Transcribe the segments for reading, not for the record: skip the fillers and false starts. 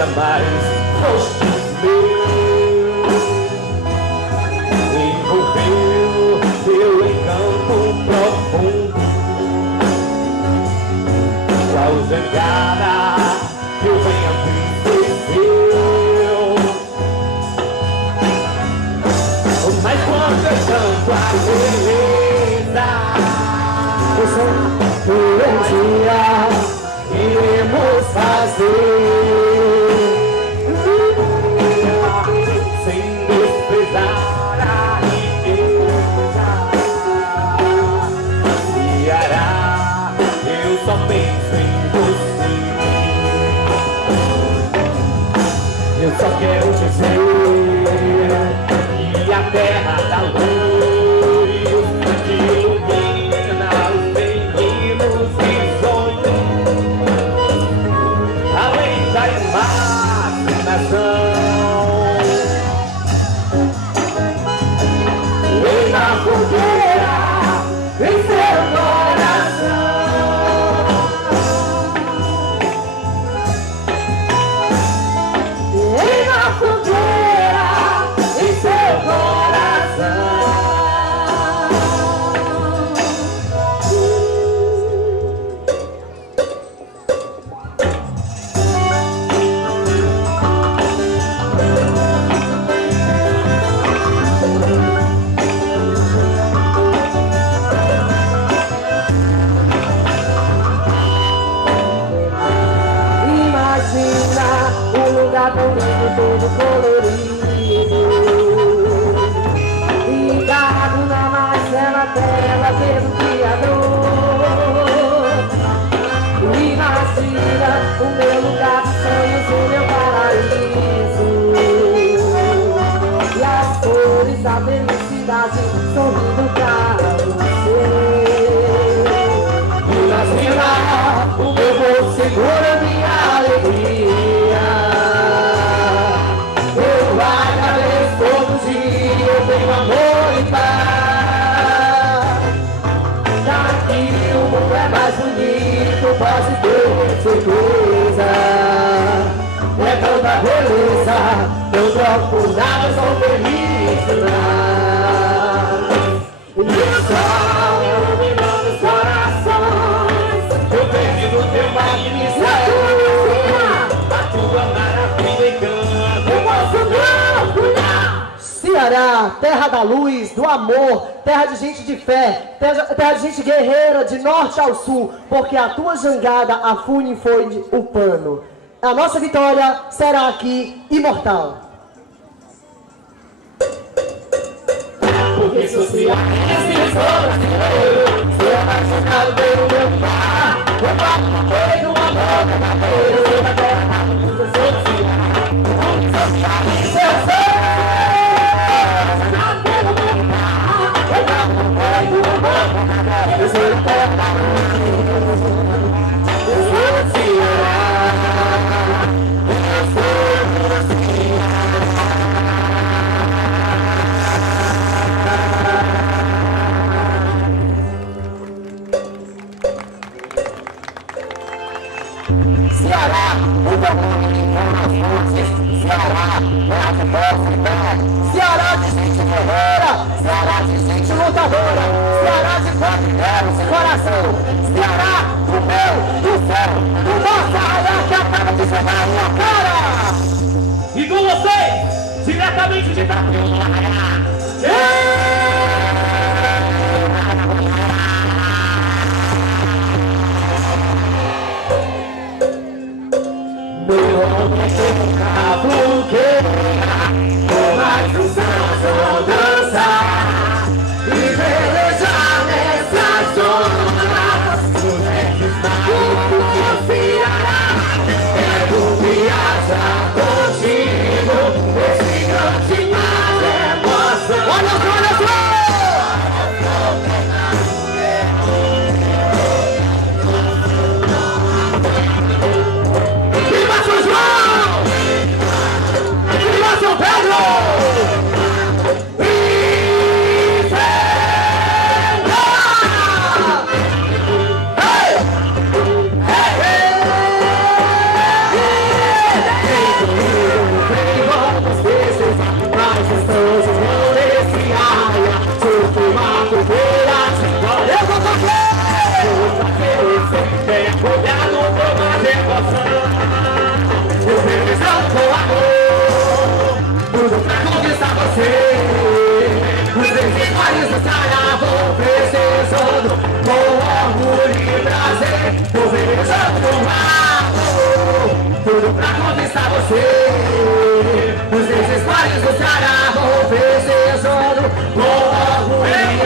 jamais foste meu. Envolveu teu encanto profundo, qual jangada que o vento enfureceu. Mas quando eu canto a beleza, poesia iremos fazer, sem desprezar a riqueza. Ceará, eu só penso em você. Eu só quero dizer que a terra da luz que ilumina os meninos e sonhos, além da imaginação. E na fogueira em seu coração, e na fogueira em seu coração. Imagina um lugar tão lindo, todo colorido, ligado na marcela tela pelo Criador. Imagina o meu lugar de sonhos, o meu paraíso, e as cores da felicidade sorrindo pra você. Imagina o meu bolso segura minha alegria. Eu agradeço todo dia, eu tenho amor e paz. Daqui o mundo é mais bonito, pode ter certeza. É tanta beleza, não troco por nada, sou feliz demais. E o sol iluminando os corações, eu perdi no teu mar de mistério, a tua maravilha e canto, eu posso mergulhar. Ceará, terra da luz, do amor, terra de gente de fé, terra de gente guerreira, de norte ao sul, porque a tua jangada, a fune foi o pano. A nossa vitória será aqui imortal. Porque sou cearense, sou brasileiro, sou apaixonado pelo meu mar. Eu faço uma coisa, um amor verdadeiro, sou da terra, eu sou do Ceará. Sou cearense, eu sou apaixonado pelo meu mar. Eu faço uma coisa, um amor verdadeiro, eu sou da terra, eu sou do Ceará. Ceará, o teu nome com as forças. Ceará, é de força e fé. Ceará de gente guerreira, Ceará de gente lutadora, Ceará de guerreiros e coração. Ceará, do meu, do céu, do nosso arraial que acaba de chegar em minha cara. E com vocês, diretamente de Itapema. Meu nome é Cabuqueira, com mais um samba dançar e velejar nessas zonas. Os netos da Ceará, quero viajar contigo, esse grande mar de emoção. Olha tudo pra conquistar você. Os desespéros do Ceará vão festejando logo em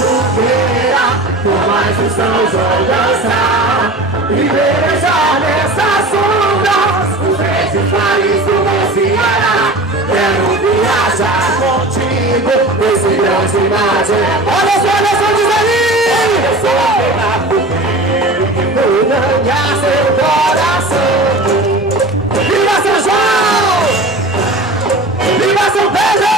fogueira, por mais os sãos vão dançar e velejar nessas sombras os verdes mares do meu Ceará. Quero viajar contigo nesse grande imagem. Olha só, diz aí! Eu sou pela fogueira que vou ganhar seu coração. Viva São João! Viva São Pedro!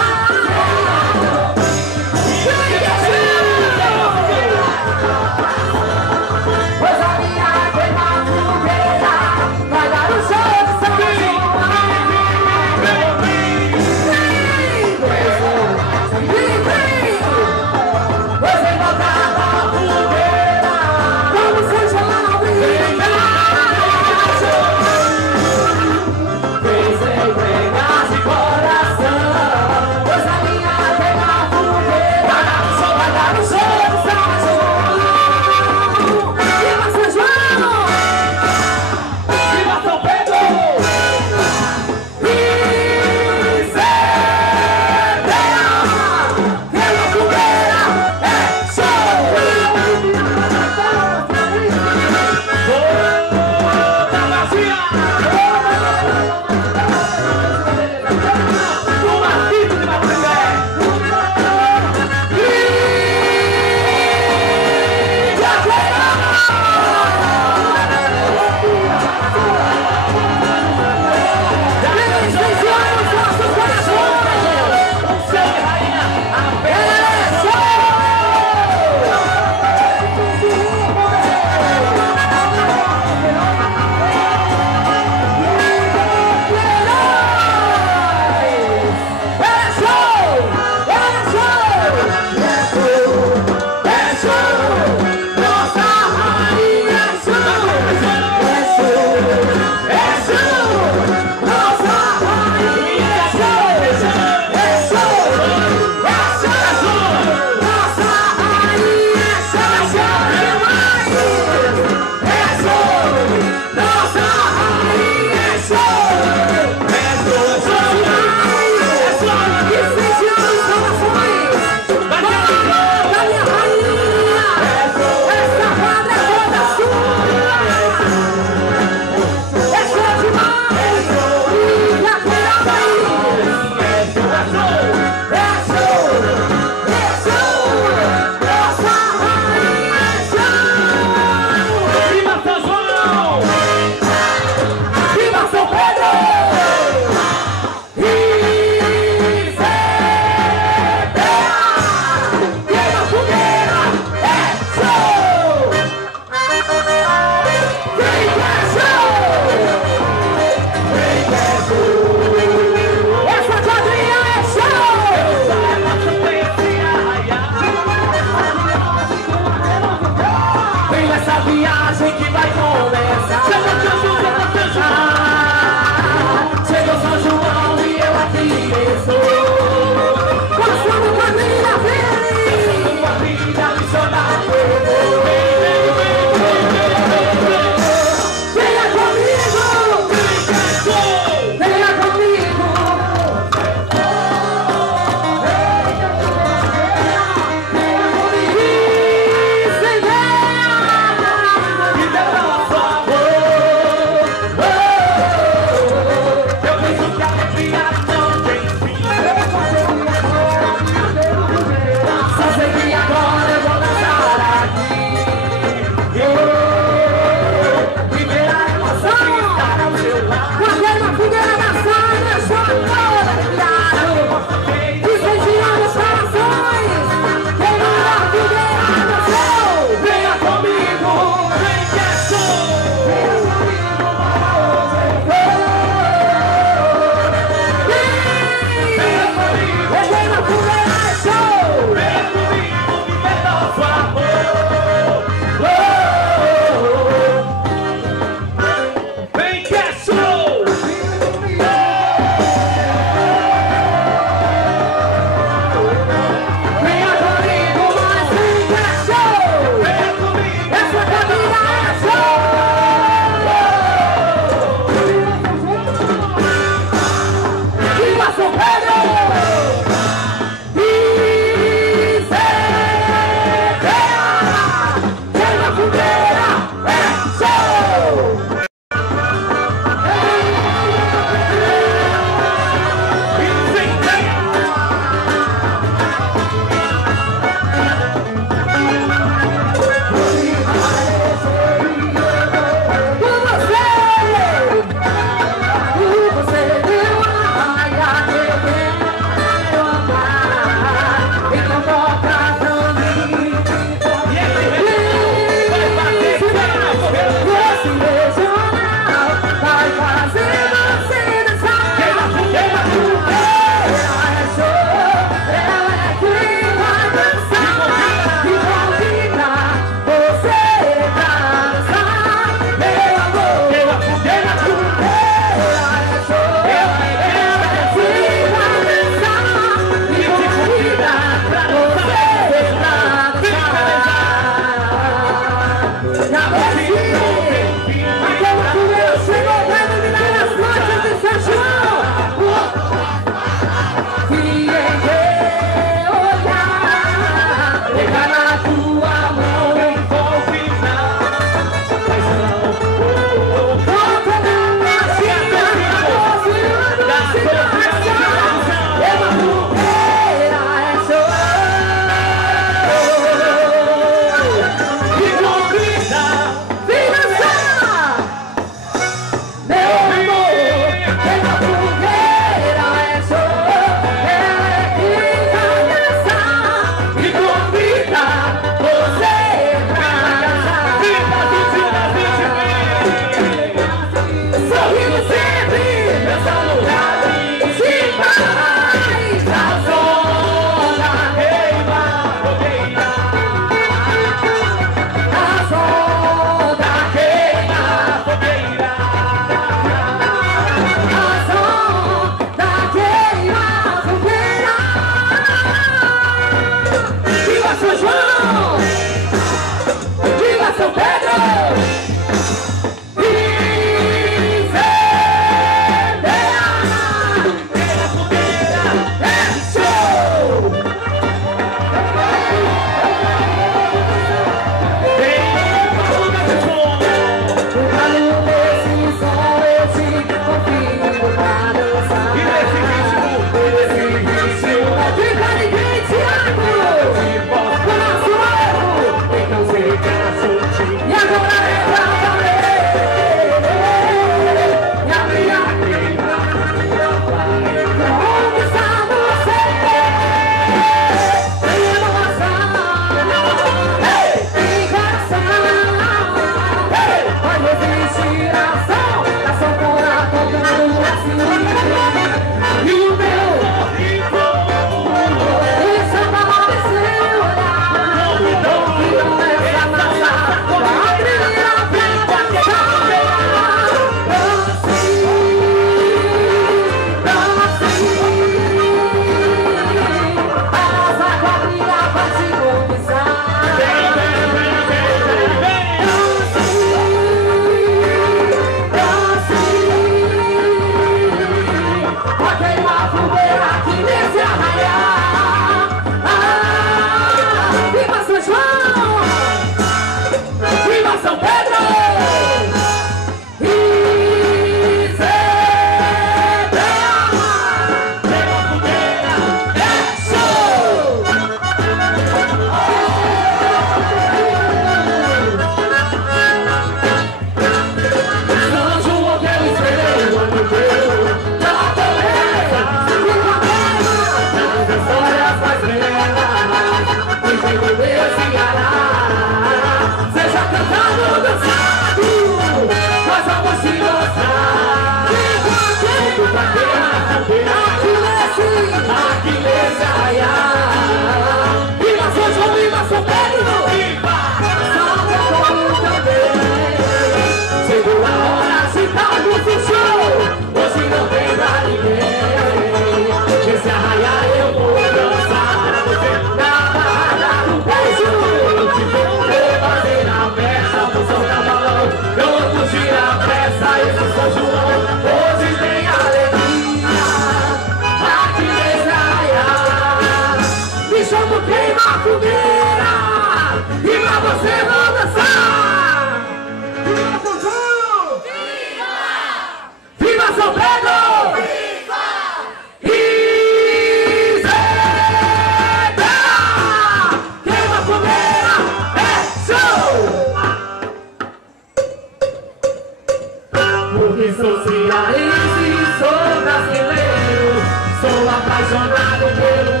apaixonado pelo